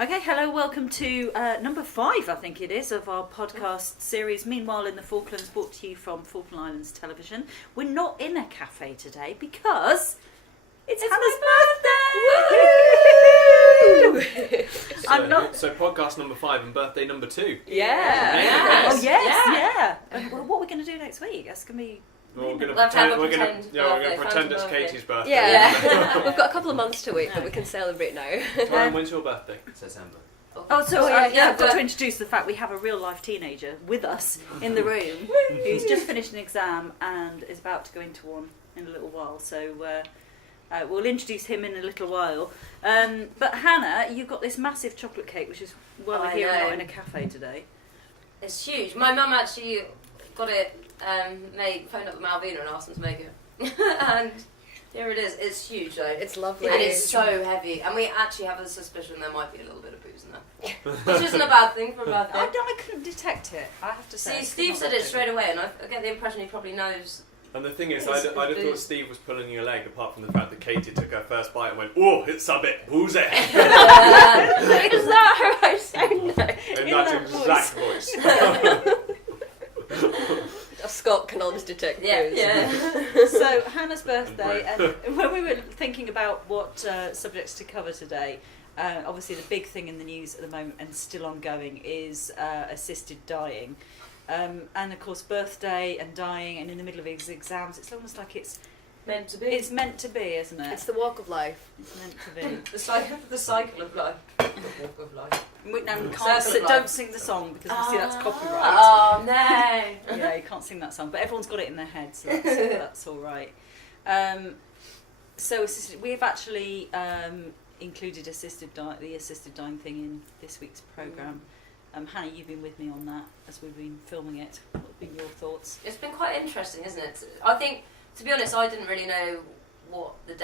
Okay, hello, welcome to number 5, I think it is, of our podcast series, Meanwhile in the Falklands, brought to you from Falkland Islands television. We're not in a cafe today because it's Hannah's birthday! So podcast number 5 and birthday number 2. Yeah. Oh, yes. Well, what are we going to do next week? That's going to be... We're going to pretend it's Katie's birthday. Yeah. We've got a couple of months to wait, but we can celebrate now. Ryan, when's your birthday? September. I've got to introduce the fact we have a real-life teenager with us in the room who's just finished an exam and is about to go into one in a little while. So we'll introduce him in a little while. But Hannah, you've got this massive chocolate cake, which is why we're here and not in a cafe today. It's huge. My mum actually got it phoned up with Malvina and asked them to make it. And here it is. It's huge though. It's lovely. And it's so heavy. And we actually have a suspicion there might be a little bit of booze in there. Which isn't a bad thing for a birthday. I couldn't detect it, I have to say. See, Steve said it straight away, and I get the impression he probably knows. And the thing is, I'd have thought Steve was pulling your leg, apart from the fact that Katie took her first bite and went, "Oh, it's a bit boozy." Is that how I sound now? In that exact voice. A Scot can always detect those. Yeah. So Hannah's birthday, and when we were thinking about what subjects to cover today, obviously the big thing in the news at the moment and still ongoing is assisted dying. And of course birthday and dying, and in the middle of his exams, it's almost like it's meant to be. It's meant to be, isn't it? It's the walk of life. It's meant to be. The cycle of life. The walk of life. Don't sing the song because obviously that's copyright. Oh no! Yeah, you can't sing that song, but everyone's got it in their head, so that's all right. So we've actually included the assisted dying thing in this week's programme. Hannah, you've been with me on that as we've been filming it. What have been your thoughts? It's been quite interesting, isn't it? I think, to be honest, I didn't really know what the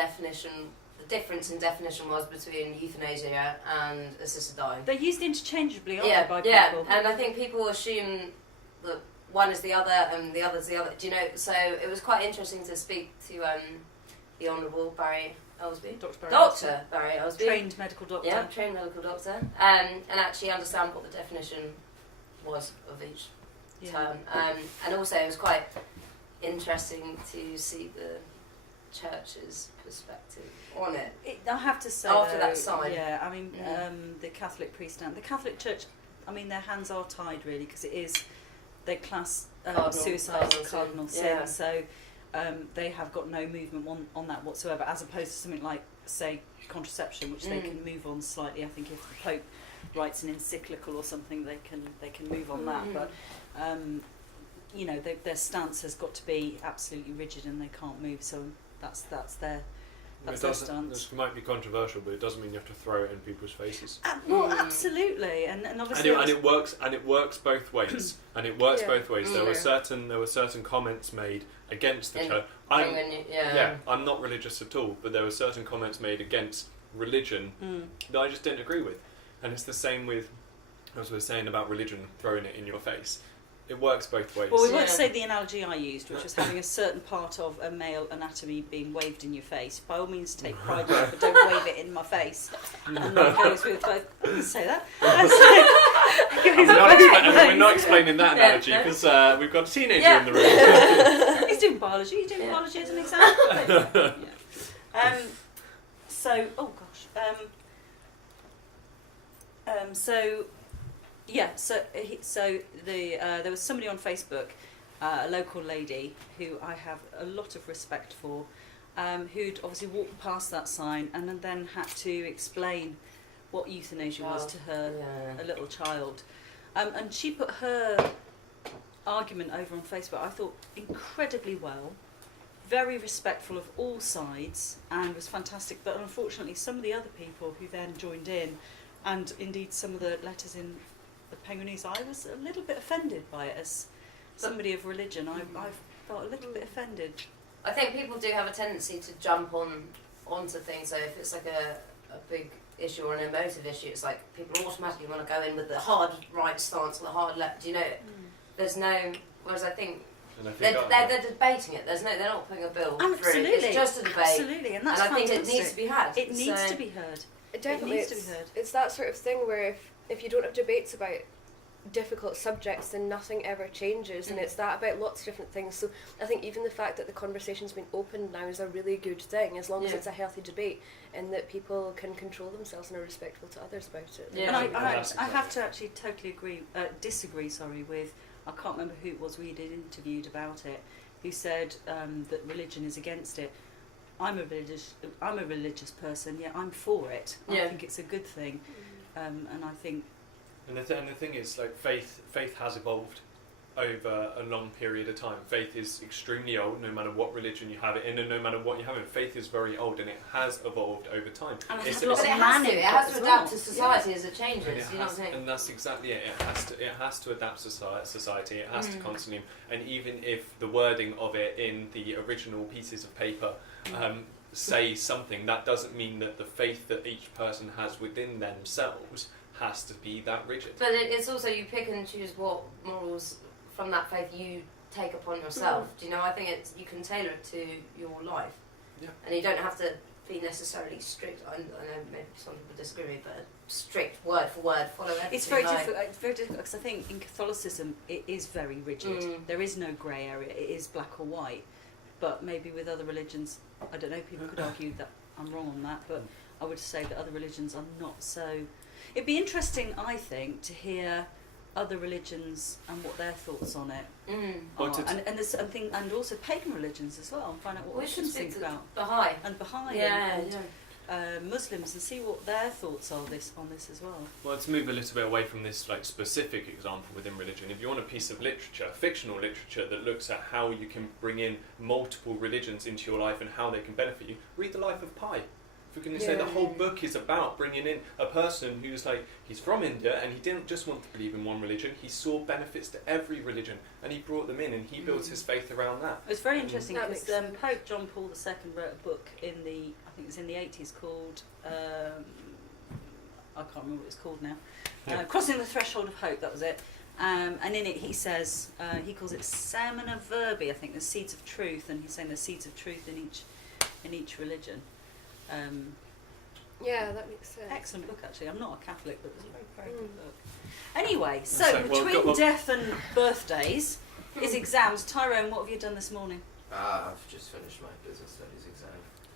difference in definition was between euthanasia and assisted dying. They're used interchangeably, aren't they, by people? Yeah, and I think people assume that one is the other and the other's the other. Do you know? So it was quite interesting to speak to the Honourable Barry Ellsby. Dr. Barry Ellsby. Trained medical doctor. Yeah, trained medical doctor. And actually understand what the definition was of each term. And also it was quite interesting to see the church's perspective on it. I have to say, after that sign. Yeah, I mean, the Catholic priest and the Catholic Church, I mean, their hands are tied really, because it is, they class suicide as cardinal sin. Yeah. So they have got no movement on that whatsoever, as opposed to something like, say, contraception, which they can move on slightly. I think if the Pope writes an encyclical or something, they can move on that. But you know, their stance has got to be absolutely rigid, and they can't move. So that's their stance. This might be controversial, but it doesn't mean you have to throw it in people's faces. Well, absolutely, and obviously, and it works both ways. Both ways. There were certain comments made against the church. I'm not religious at all, but there were certain comments made against religion that I just didn't agree with. And it's the same with, as we were saying about religion, throwing it in your face. It works both ways. Well, we won't say the analogy I used, which was having a certain part of a male anatomy being waved in your face. By all means, take pride in it, but don't wave it in my face. And that goes with both. I didn't say that. We're not explaining that analogy because we've got a teenager in the room. He's doing biology. He's doing biology as an example. So, oh gosh. There was somebody on Facebook, a local lady who I have a lot of respect for, who'd obviously walked past that sign and then had to explain what euthanasia was to her, a little child. And she put her argument over on Facebook, I thought, incredibly well, very respectful of all sides, and was fantastic. But unfortunately, some of the other people who then joined in, and indeed some of the letters in the Penguinese, I was a little bit offended by it as somebody of religion. I felt a little bit offended. I think people do have a tendency to jump onto things. So if it's like a big issue or an emotive issue, it's like people automatically want to go in with the hard right stance or the hard left. Do you know? There's no. Whereas I think they're debating it. They're not putting a bill through. It's just a debate. Absolutely, and that's fantastic. I think it needs to be had. It needs to be heard. Definitely, it needs to be heard. it's that sort of thing where if you don't have debates about difficult subjects, then nothing ever changes, and it's that about lots of different things. So I think even the fact that the conversation's been opened now is a really good thing, as long as it's a healthy debate and that people can control themselves and are respectful to others about it. Yeah. And I have to actually totally disagree with, I can't remember who it was we did interviewed about it, who said that religion is against it. I'm a religious person, I'm for it. I think it's a good thing, and I think. And the thing is, like, faith has evolved over a long period of time. Faith is extremely old, no matter what religion you have it in, and no matter what you have it. Faith is very old, and it has evolved over time. And it has to adapt to society as it changes. You know what I'm saying? And that's exactly it. It has to adapt to society. It has to constantly. And even if the wording of it in the original pieces of paper say something, that doesn't mean that the faith that each person has within themselves has to be that rigid. But it's also, you pick and choose what morals from that faith you take upon yourself. Do you know? I think you can tailor it to your life. Yeah. And you don't have to be necessarily strict. I know maybe some people disagree with me, but strict word for word, follow everything. It's very difficult. It's very difficult because I think in Catholicism it is very rigid. There is no grey area. It is black or white. But maybe with other religions, I don't know. People could argue that I'm wrong on that, but I would say that other religions are not so. It'd be interesting, I think, to hear other religions and what their thoughts on it are, and also pagan religions as well, and find out what Muslims think about Baha'i and Muslims, and see what their thoughts are on this as well. Well, to move a little bit away from this like specific example within religion, if you want a piece of literature, fictional literature that looks at how you can bring in multiple religions into your life and how they can benefit you, read the life of Pi. We're going to say the whole book is about bringing in a person who's like, he's from India and he didn't just want to believe in one religion, he saw benefits to every religion and he brought them in and he built his faith around that. It's very interesting because Pope John Paul II wrote a book I think it was in the 80s called, I can't remember what it's called now, Crossing the Threshold of Hope, that was it. And in it he says, he calls it Semina Verbi, I think, the seeds of truth, and he's saying there's seeds of truth in each religion. That makes sense. Excellent book, actually. I'm not a Catholic, but it was a very, very good book. Anyway, so between death and birthdays is exams. Tyrone, what have you done this morning? I've just finished my business studies exam.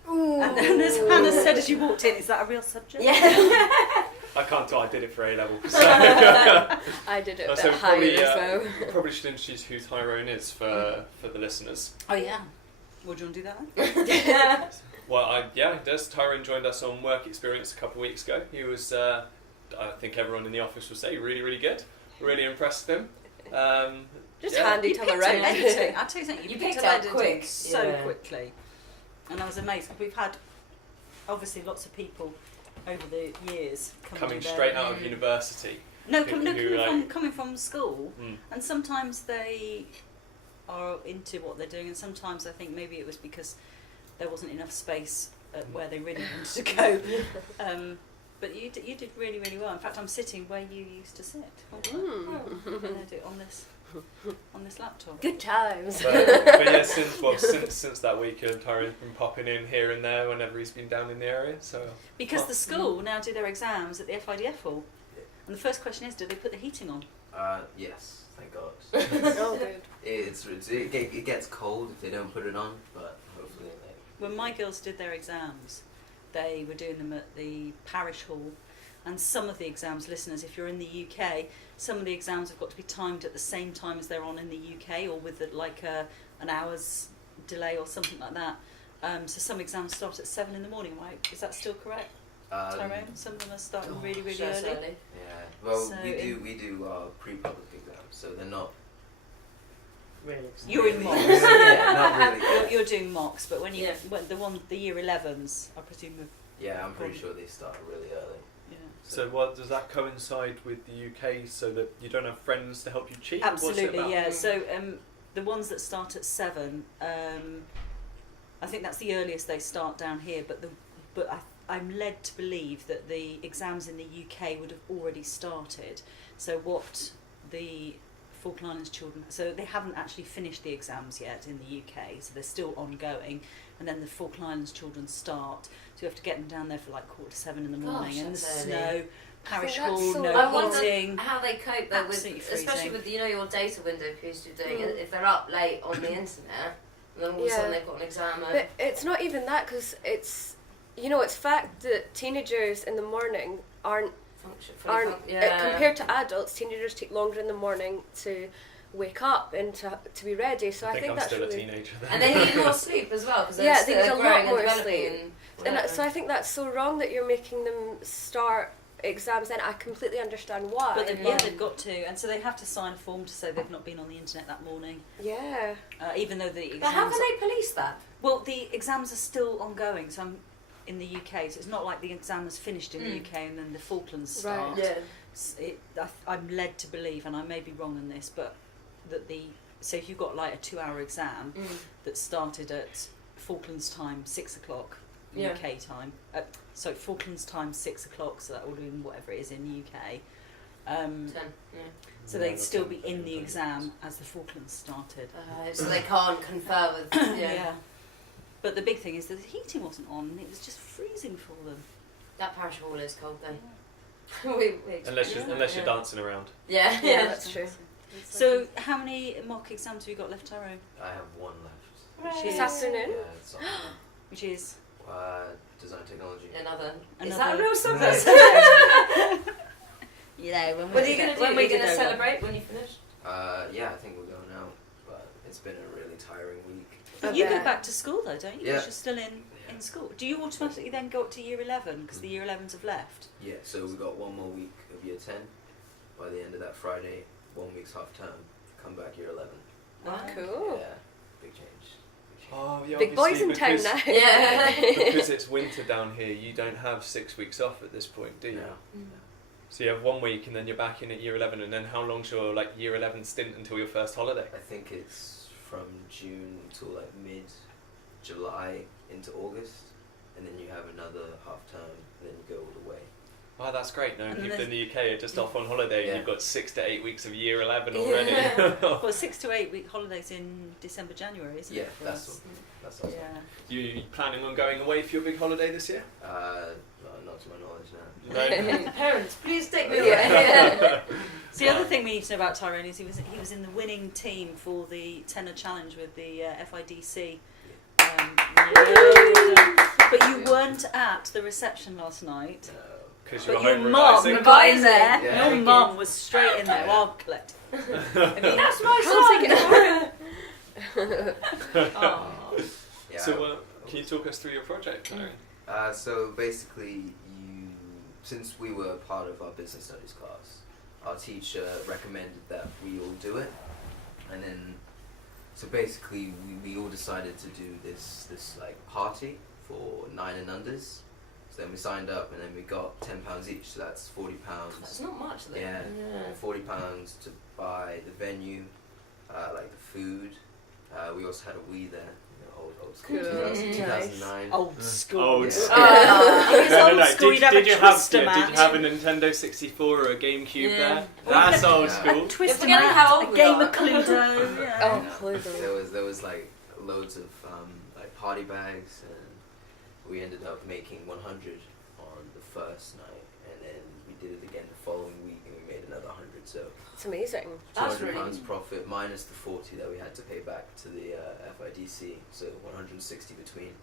Ooh. And as Hannah said as you walked in, is that a real subject? Yeah. I can't tell, I did it for A level. So. I did it a so bit higher as well. Probably should introduce who Tyrone is for the listeners. Oh yeah. Well, do you want to do that then? Well, Tyrone joined us on work experience a couple of weeks ago. He was, I think everyone in the office will say, really, really good. Really impressed with him. Just handy to have around. I tell you something, you picked up quick, so quickly. And I was amazed. We've had, obviously, lots of people over the years coming straight out of university. Coming from school. And sometimes they are into what they're doing, and sometimes I think maybe it was because there wasn't enough space where they really wanted to go. But you did really, really well. In fact, I'm sitting where you used to sit. And I do it on this laptop. Good times. But since that week, Tyrone's been popping in here and there whenever he's been down in the area. So because the school now do their exams at the FIDF hall, and the first question is, do they put the heating on? Yes, thank God. Oh, good. It gets cold if they don't put it on, but hopefully When my girls did their exams, they were doing them at the parish hall, and some of the exams, listeners, if you're in the UK, some of the exams have got to be timed at the same time as they're on in the UK, or with an hour's delay or something like that. So some exams start at 7 in the morning, right? Is that still correct, Tyrone? Some of them are starting really, really early. Yeah. Well, we do pre-public exams, so they're not. Really? You're in mocks. Yeah, not really. You're doing mocks, but when the year 11s, I presume. Yeah, I'm pretty sure they start really early. Yeah. So what does that coincide with the UK, so that you don't have friends to help you cheat? Absolutely, yeah. So the ones that start at 7, I think that's the earliest they start down here. But I'm led to believe that the exams in the UK would have already started. So what the Falkland Islands children, so they haven't actually finished the exams yet in the UK, so they're still ongoing. And then the Falkland Islands children start, so you have to get them down there for like 6:45 in the morning, and the snow, parish hall, so no heating. How they cope though with, especially with your data window piece you're doing. If they're up late on the internet, and then all of a sudden they've got an exam. But it's not even that, because it's it's fact that teenagers in the morning aren't compared to adults. Teenagers take longer in the morning to wake up and to be ready. So I think I'm that's still really... a teenager then. And they need more sleep as well, because they need a lot growing more and developing. sleep. And so I think that's so wrong that you're making them start exams then. I completely understand why. But they've got to, and so they have to sign a form to say they've not been on the internet that morning. Yeah. Even though the exams... But how can they police that? Well, the exams are still ongoing, so I'm in the UK, so it's not like the exam has finished in the UK and then the Falklands start. Right. Yeah. I'm led to believe, and I may be wrong on this, but that so if you've got like a 2-hour exam that started at Falklands time 6:00 UK time, so Falklands time 6:00, so that would have been whatever it is in the UK. 10. So they'd still be in the exam as the Falklands started. So they can't confer with. Yeah. But the big thing is that the heating wasn't on, and it was just freezing for them. That parish hall is cold though. Unless you're dancing around. Yeah, that's true. So how many mock exams have you got left, Tyrone? I have one left. Which This is, afternoon? Yeah, it's on which is design technology. Another. Is Another- that a real subject? yeah. What are you going to do? Are you going to celebrate when you finish? Yeah, I think we're going out, but it's been a really tiring week. But you go back to school though, don't you? Yeah. Because you're still in school. Do you automatically then go up to year 11 because the year 11s have left? Yeah, so we've got one more week of year 10. By the end of that Friday, 1 week's half term. Come back year 11. Oh, cool. Yeah, big change. Oh, yeah, Big boys in town because, now. Yeah. because it's winter down here, you don't have 6 weeks off at this point, do you? No. So you have 1 week and then you're back in at year 11, and then how long's your year 11 stint until your first holiday? I think it's from June till like mid-July into August, and then you have another half term, and then you go all the way. Oh, that's great. No, And people there's- in the UK are just off on holiday, Yeah. and you've got 6 to 8 weeks of year 11 already. Well, 6 to 8 week holidays in December, January, isn't Yeah, it? for that's us? That's awesome. Yeah. You planning on going away for your big holiday this year? Not to my knowledge now. No. Parents, please take me Yeah. away. So the other thing we need to know about Tyrone is he was in the winning team for the tenor challenge with the FIDC. But you weren't at the reception last night. Because But you're your home mum revising. got in there. Yeah. Your mum was straight in there. Yeah. I'll collect. I mean, That's my son. Oh. Yeah. So can you talk us through your project, Tyrone? So basically, since we were part of our business studies class, our teacher recommended that we all do it, and then so basically we all decided to do this like party for 9 and unders. So then we signed up, and then we got £10 each, so that's £40. That's not much though. Yeah, £40 to buy the venue, like the food. We also had a Wii there. Old school, Cool. 2009. old school. Old Yeah. school. It's No, old no, school. You'd have did a you have twister did you match. have a Nintendo 64 or a GameCube Yeah. there? That's old Yeah. school. Twister forgetting match, how old a we game are. of Cluedo. Yeah. Oh, Cluedo. There was like loads of like party bags, and we ended up making 100 on the first night, and then we did it again the following week, and we made another 100. So It's amazing. That's £200 really- profit minus the 40 that we had to pay back to the FIDC. So 160 between.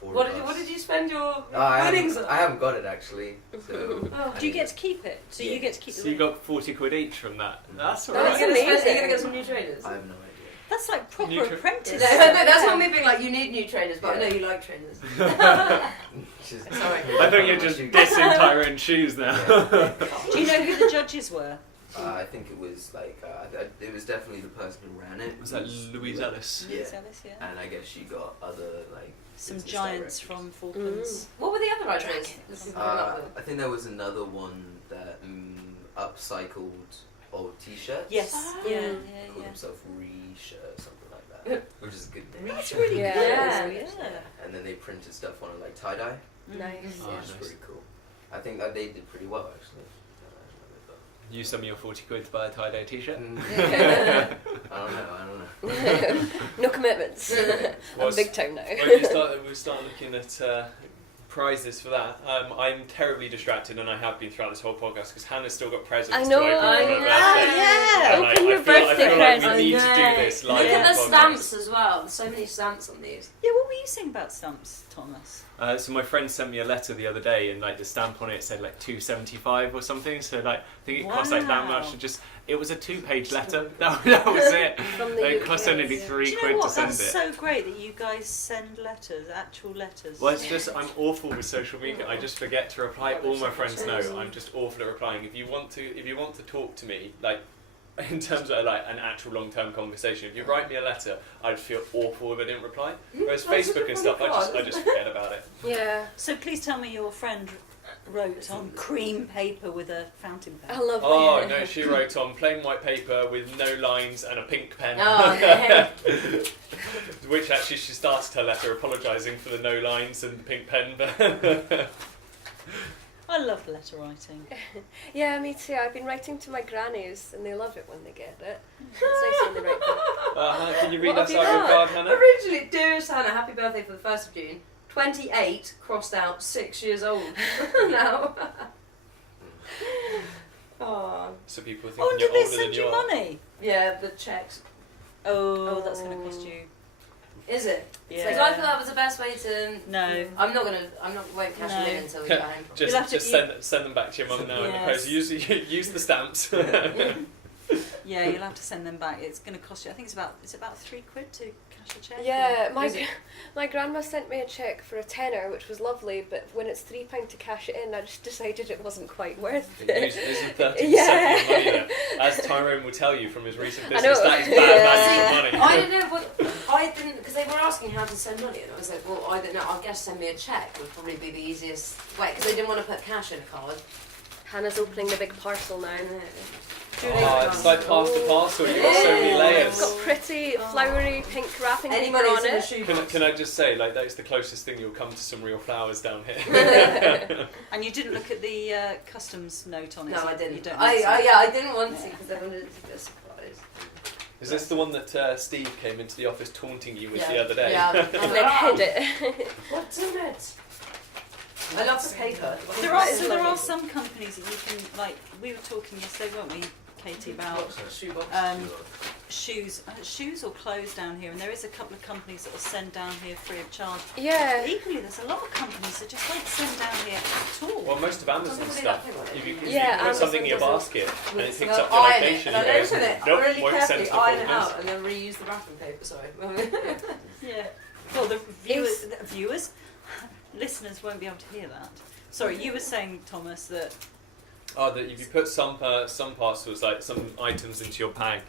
What did you spend your I winnings on? haven't got it actually. So Oh. Do you get to keep it? So you Yeah. get to keep the So you ring. got 40 quid each from that. That's Are alright. you That's going to amazing. get some new trainers? I have no idea. That's like proper New tra- apprentice. No, that's not me being like, you need new trainers, but I know Yeah. you like trainers. Just- Sorry. I think you're just dissing Tyrone's shoes now. Yeah. Do you know who the judges were? I think it was like it was definitely the person who ran it. Was that It Louise Ellis? Yeah. Louise Ellis, yeah. And I guess she got other like Some business giants directors. from Falklands. What were the other ideas? I think there was another one that upcycled old T-shirts. Yes. Ah. Yeah, Called yeah, himself Re-shirt, something like that, which is a good name. yeah. That's really Yeah. cool. Yeah. And then they printed stuff on like tie-dye, Nice. Oh, which nice. is pretty cool. I think that they did pretty well actually. Use some of your 40 quid to buy a tie-dye t-shirt. I don't know. No commitments. I'm big time now. When we start looking at prizes for that, I'm terribly distracted, and I have been throughout this whole podcast because Hannah's still got presents I know, to open for her birthday. yeah. And Open your I birthday feel like we present. need to do this live Look on at the podcast. stamps as well. There's so many stamps on these. Yeah, what were you saying about stamps, Thomas? So my friend sent me a letter the other day, and like the stamp on it said like $2.75 or something. So like I think it cost like that much. And it was a 2-page letter. That was it. From the It cost only Do £3 you know to what? send That's it. so great that you guys send letters, actual letters. Well, it's just I'm awful with social media. I just forget to reply. All my friends know I'm just awful at replying. If you want to talk to me, like in terms of like an actual long-term conversation, if you write me a letter, I'd feel awful if I didn't reply. Whereas Facebook and stuff, I just forget about it. Yeah. So please tell me your friend wrote on cream paper with a fountain pen. I love Oh it. no, she wrote on plain white paper with no lines and a pink pen. Oh, no. Which actually she started her letter apologising for the no lines and the pink pen. But I love letter writing. Yeah, me too. I've been writing to my grannies and they love it when they get it. It's nice when they write that. Hannah, can you read What us have out you your got? card, Hannah? Originally, dearest Hannah, happy birthday for the 1st of June. 28, crossed out, 6 years old now. Oh. So people think Oh, and you're did they older than send you you are. money? Yeah, the checks. Oh, that's going to cost you. Is it? Yeah. Because I thought that was the best way to. No. I'm not won't cash them in until we get home. You'll have to- Send them back to your mum now. Yes. Use the stamps. Yeah, you'll have to send them back. It's going to cost you. I think it's about £3 to cash a cheque. Yeah, or- my grandma sent me a cheque for a tenner, which was lovely, but when it's £3 to cash it in, I just decided it wasn't quite worth it. Isn't 30% Yeah. of your money there? As Tyrone will tell you from his recent I know. business, that is bad value for money. I don't know what I didn't because they were asking how to send money, and I was like, well, I don't know. I guess send me a cheque would probably be the easiest way because they didn't want to put cash in a card. Hannah's opening the big parcel now. Oh, it's like pasta parcel. You've got so many It's layers. got pretty, flowery pink wrapping Any paper money on in the it. shoebox. Can I just say, like, that is the closest thing you'll come to some real flowers down here. And you didn't look at the customs note on it? No, so I didn't. You don't I need to. yeah, I didn't want to because I wanted it to be a surprise. Is this the one that Steve came into the office taunting you with the other day? Yeah. And then hid it. What's in it? I love the paper. There are, That is so there are lovely. some companies that you can, like, we were talking yesterday, weren't we, Katie, about Shoebox. shoes or clothes down here, and there is a couple of companies that will send down here free of charge. Yeah. But equally, there's a lot of companies that just don't send down here at all. Well, most of Amazon Something stuff, like that. if you Yeah, put something in your Amazon basket and it So picks they'll up your iron location, it, and you then go, open it nope, really won't send carefully, to the iron it Falklands. out, and then reuse the wrapping paper. Sorry. Yeah. Well, the viewers, listeners won't be able to hear that. Sorry, you were saying, Thomas, that. Oh, that if you put some parcels, like some items into your bag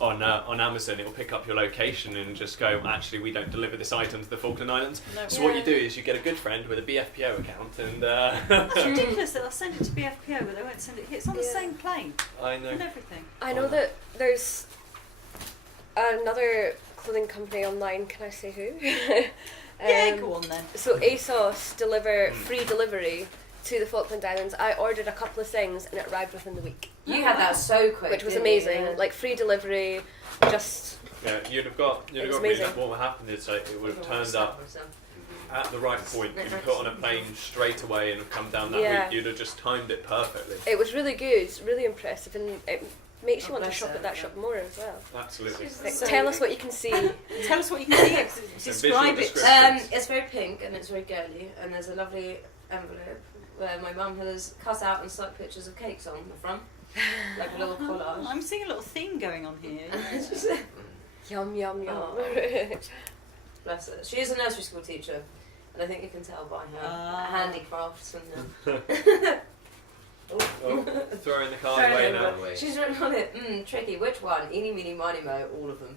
on Amazon, it will pick up your location and just go, actually, we don't deliver this item to the Falkland Islands. No, So what you do is you get a good friend with a BFPO account and... That's ridiculous that they'll send it to BFPO, but they won't send it here. It's on the Yeah. same plane I know. and everything. I know that there's another clothing company online. Can I say who? Yeah, go on then. So ASOS deliver free delivery to the Falkland Islands. I ordered a couple of things and it arrived within the week, You had that so quick, which was didn't you? amazing. Yeah. Like free delivery, just Yeah, you'd have got It was me amazing. that what would happen is like, it would have turned up at the right point. You'd have put on a plane straight away and have come down that Yeah. week. You'd have just timed it perfectly. it was really good, really impressive, and it makes you Oh, want to bless shop her, at that yeah. shop more as well. Absolutely. Like, So- tell us what you can see. Tell us what you can see. Describe it. description. It's very pink and it's very girly, and there's a lovely envelope where my mum has cut out and stuck pictures of cakes on the front, like a little collage. I'm seeing a little theme going on here. It's just- Yum yum yum. Oh. Bless her. She is a nursery school teacher, and I think you can tell by her Ah. handicrafts and. Oh, throwing the card Throwing away it now. away. She's written on it, tricky, which one? Eeny, meeny, miny, mo, all of them.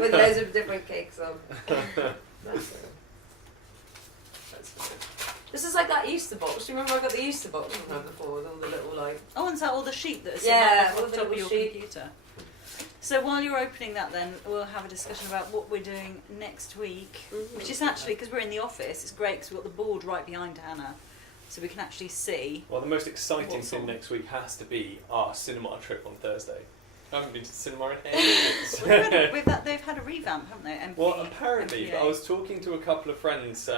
With loads of different cakes on. Bless her. That's good. This is like that Easter box. Do you remember I got the Easter box from her before with all the little, like... Oh, and is that all the sheet that is Yeah, on all the the top of little your sheet. computer? So while you're opening that then, we'll have a discussion about what we're doing next week, which is actually, because we're in the office, it's great because we've got the board right behind Hannah. so we can actually see. Well, the most exciting What's thing on? next week has to be our cinema trip on Thursday. I haven't been to the cinema in ages. They've had a revamp, haven't they? Well, apparently, MPA. but I was talking to a couple of friends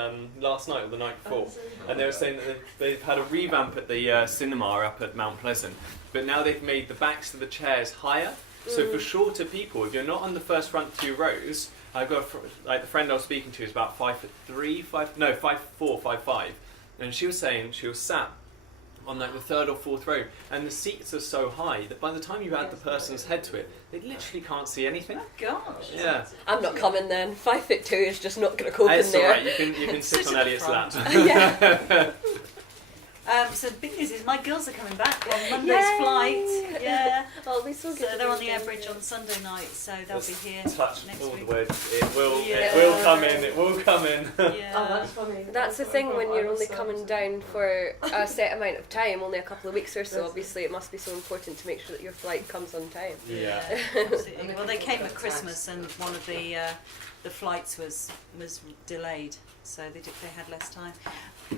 last night or the night before, and they were saying that they've had a revamp at the cinema up at Mount Pleasant, but now they've made the backs of the chairs higher. So for shorter people, if you're not on the first front 2 rows, I've got the friend I was speaking to is about 5'3", 5'4", 5'5", and she was saying she was sat on like the 3rd or 4th row, and the seats are so high that by the time you add the person's head to it, they literally can't see anything. Oh gosh. Yeah. I'm not coming then. 5'2" is just not going to cope in It's there. alright, you can sit on at the Elliot's lap. front. Yeah. So the big news is my girls are coming back on Monday's flight. Yeah. Oh, it'll be so So good. they're on the Airbridge on Sunday night, so they'll be here Touch next all week. the words. It will Yeah. come in, it will come in. Yeah. Oh, that's funny. That's the thing when you're only coming down for a set amount of time, only a couple of weeks or so. Obviously, it must be so important to make sure that your flight comes on time. Yeah. Absolutely. Well, they came at Christmas, and one of the flights was delayed, so they had less time.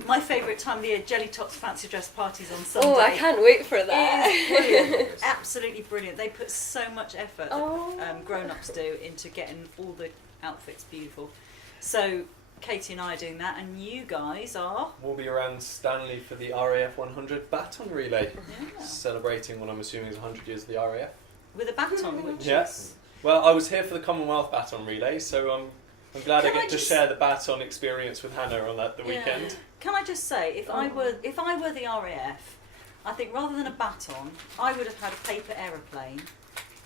My favourite time of the year, Jelly Top's fancy dress parties on Sunday. Oh, I can't wait for It that. is brilliant. Absolutely brilliant. They put so much effort, Oh. grown-ups do, into getting all the outfits beautiful. So Katie and I are doing that, and you guys are... We'll be around Stanley for the RAF 100 baton relay, Yeah. celebrating what I'm assuming is 100 years of the RAF. With a baton, which Yes. is... Well, I was here for the Commonwealth baton relay, so I'm glad Can I I get to just- share the baton experience with Hannah on the weekend. Can I just say, if I were the RAF, I think rather than a baton, I would have had a paper aeroplane,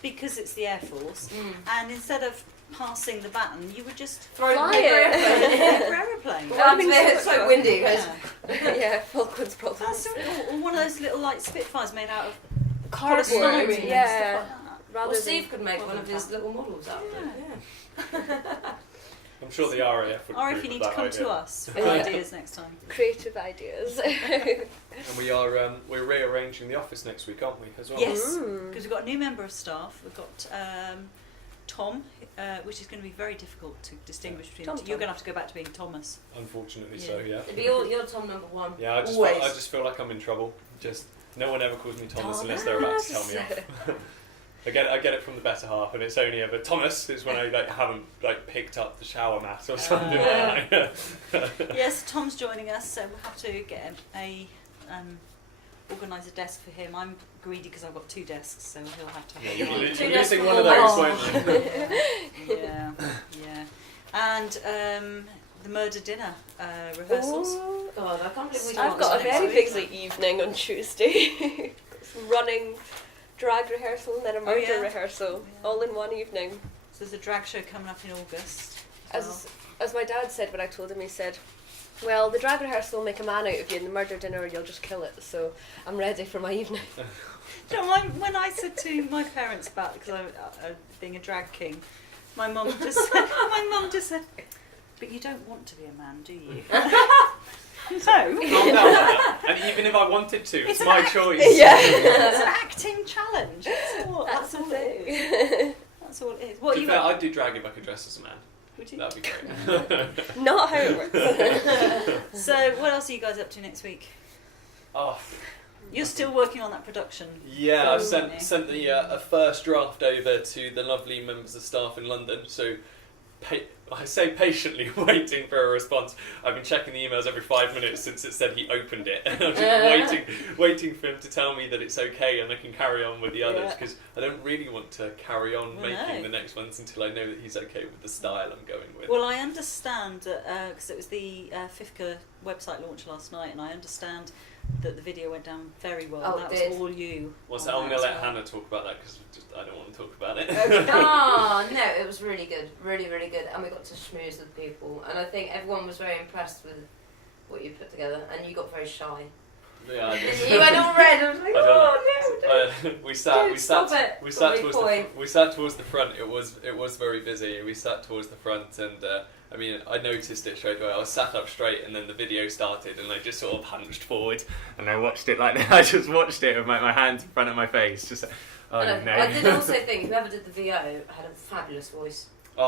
because it's the Air Force, and instead of passing the baton, you would just Throw Fly the it. airplane. aeroplane. Well, It's so windy, guys. Yeah. Yeah, Falklands problems. That's or one of those little like Spitfires made out of Cardboard, polystyrene and stuff yeah. like that. Rather Well, than Steve could make one of his little models out of it. Yeah. I'm sure the RAF would Or if approve you of need to that come idea. to us for Yeah. ideas next time. creative ideas. And we are we're rearranging the office next week, aren't we? As well. Yes, Mm. because we've got a new member of staff. We've got Tom, which is going to be very difficult to distinguish between. Tom, You're Tom. going to have to go back to being Thomas. Unfortunately, Yeah. so yeah. It'd be you're Tom number 1. Yeah, I Always. just feel like I'm in trouble. Just no one ever calls me Thomas unless they're about to tell me off. I get it from the better half, and it's only ever Thomas is when I haven't picked up the shower mat or something like that. Yes, Tom's joining us, so we'll have to get a organise a desk for him. I'm greedy because I've got 2 desks, so he'll have to. Yeah, have you'll one. be Two missing desks one of for those, all. won't you? Yeah. And the murder dinner rehearsals. Ooh. God, I can't believe we I've got a next very week. busy evening on Tuesday. Some running, drag rehearsal, and then a murder yeah. rehearsal, Yeah. all in one evening. So there's a drag show coming up in August. as As my dad said when I told him, he said, well, the drag rehearsal will make a man out of you, and the murder dinner you'll just kill it, so I'm ready for my evening. Do you know, when I said to my parents about because I being a drag king, my mum just said, but you don't want to be a man, do you? No. Calm down, Hannah. And even if I wanted to, it's an my act- choice. Yeah. It's an acting challenge. That's all the it is. thing. That's all it is. What To you be fair, got? I'd do drag if I could dress as a man. Would you? That'd be great. Not how it works. So what else are you guys up to next week? Oh, You're still working on that production. yeah, I've film, sent the a first draft over to the lovely members of staff in London. So I say patiently waiting for a response. I've been checking the emails every 5 minutes since it said he opened it, and I'm just waiting for him to tell me that it's okay and I can carry on with the others, because I don't really want to carry on Well, making no. the next ones until I know that he's okay with the style I'm going with. Well, I understand that because it was the FIFCA website launch last night, and I understand that the video went down very well. Oh, That it was did. all you. Well, on so I'm that going to as let well. Hannah talk about that because I don't want to talk about it. Oh, no, it was really good. Really, really good. And we got to schmooze with people. And I think everyone was very impressed with what you put together. And you got very shy. Yeah, I did. You went all red. I was like, I don't oh, no, don't. We sat towards the front. It was very busy. We sat towards the front, and I noticed it straight away. I was sat up straight, and then the video started, and I just sort of hunched forward, and I watched it like that. I just watched it with my hands in front of my face, just oh And no. I did also think whoever did the VO had a fabulous voice. Do you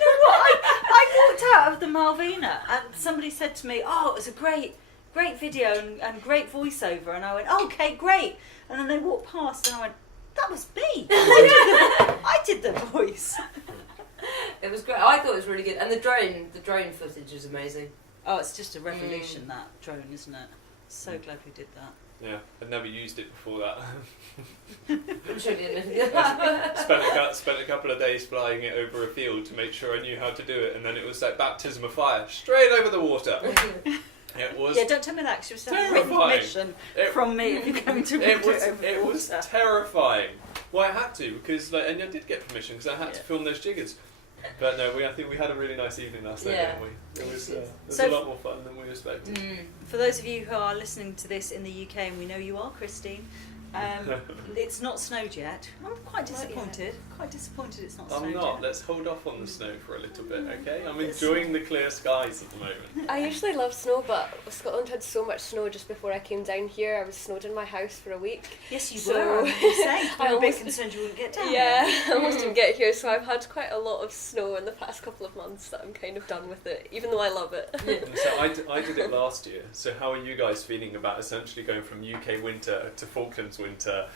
know what? I walked out of the Malvina and somebody said to me, "Oh, it was a great great video and great voiceover. And I went, oh, okay, great. And then they walked past and I went, that was me. I did the voice. It was great. I thought it was really good. And the drone footage is amazing. Oh, it's just a revolution, that drone, isn't it? So glad we did that. Yeah, I'd never used it before that. I'm sure you did. Spent a couple of days flying it over a field to make sure I knew how to do it, and then it was like baptism of fire, straight over the water. It was. Yeah, don't tell me that, because you have written permission from me if you're going to. It was terrifying. Well, I had to because, and I did get permission because I had to film those jiggers. But no, I think we had a really nice evening last night, didn't we? It was a lot more fun than we expected. For those of you who are listening to this in the UK, and we know you are, Christine, it's not snowed yet. I'm quite disappointed. Quite disappointed it's not snowed yet. I'm not. Let's hold off on the snow for a little bit, okay? I'm enjoying the clear skies at the moment. I usually love snow, but Scotland had so much snow just before I came down here. I was snowed in my house for a week. Yes, you were. I was a bit concerned you wouldn't get down here. I almost didn't get here, so I've had quite a lot of snow in the past couple of months that I'm kind of done with it, even though I love it. So I did it last year. So how are you guys feeling about essentially going from UK winter to Falklands winter?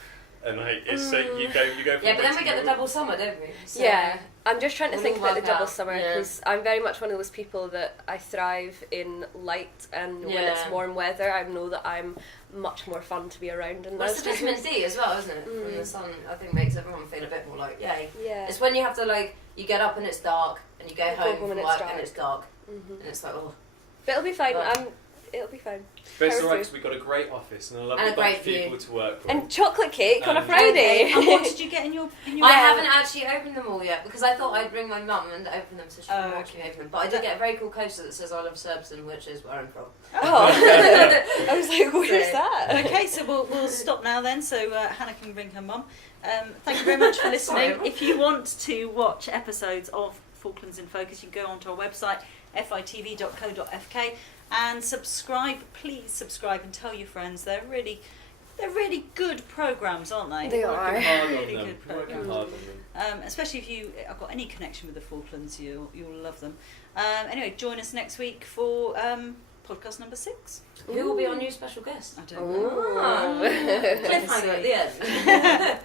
And it's like you go. From but then we get the double summer, don't we? So yeah, I'm just trying to think about the double summer Yeah. because I'm very much one of those people that I thrive in light, and when it's warm weather, I know that I'm much more fun to be around. And well, it's the vitamin D as well, isn't it? From the sun, I think makes everyone feel a bit more like yay. Yeah. It's when you have to you get up and it's dark, and you go home from work and it's dark, and it's like oh. But it'll be fine. It'll be fine. But it's alright because we've got a great office and a lovely bunch of people to work with. And chocolate cake on a Friday. And what did you get in your I haven't actually opened them all yet because I thought I'd ring my mum and open them so she can watch me open them. But I did get a very cool coaster that says I love Surbiton, which is where I'm from. Oh. I was like, where's that? Okay, so we'll stop now then, so Hannah can ring her mum. Thank you very much for listening. If you want to watch episodes of Falklands in Focus, you can go onto our website, fitv.co.fk, and subscribe. Please subscribe and tell your friends. They're really good programmes, aren't they? They are. Really good programmes. Especially if you have got any connection with the Falklands, you'll love them. Anyway, join us next week for podcast number 6. Who will be our new special guest? I don't know. Cliffhanger at the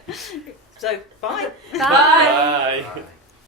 end. So, bye. Bye. Bye.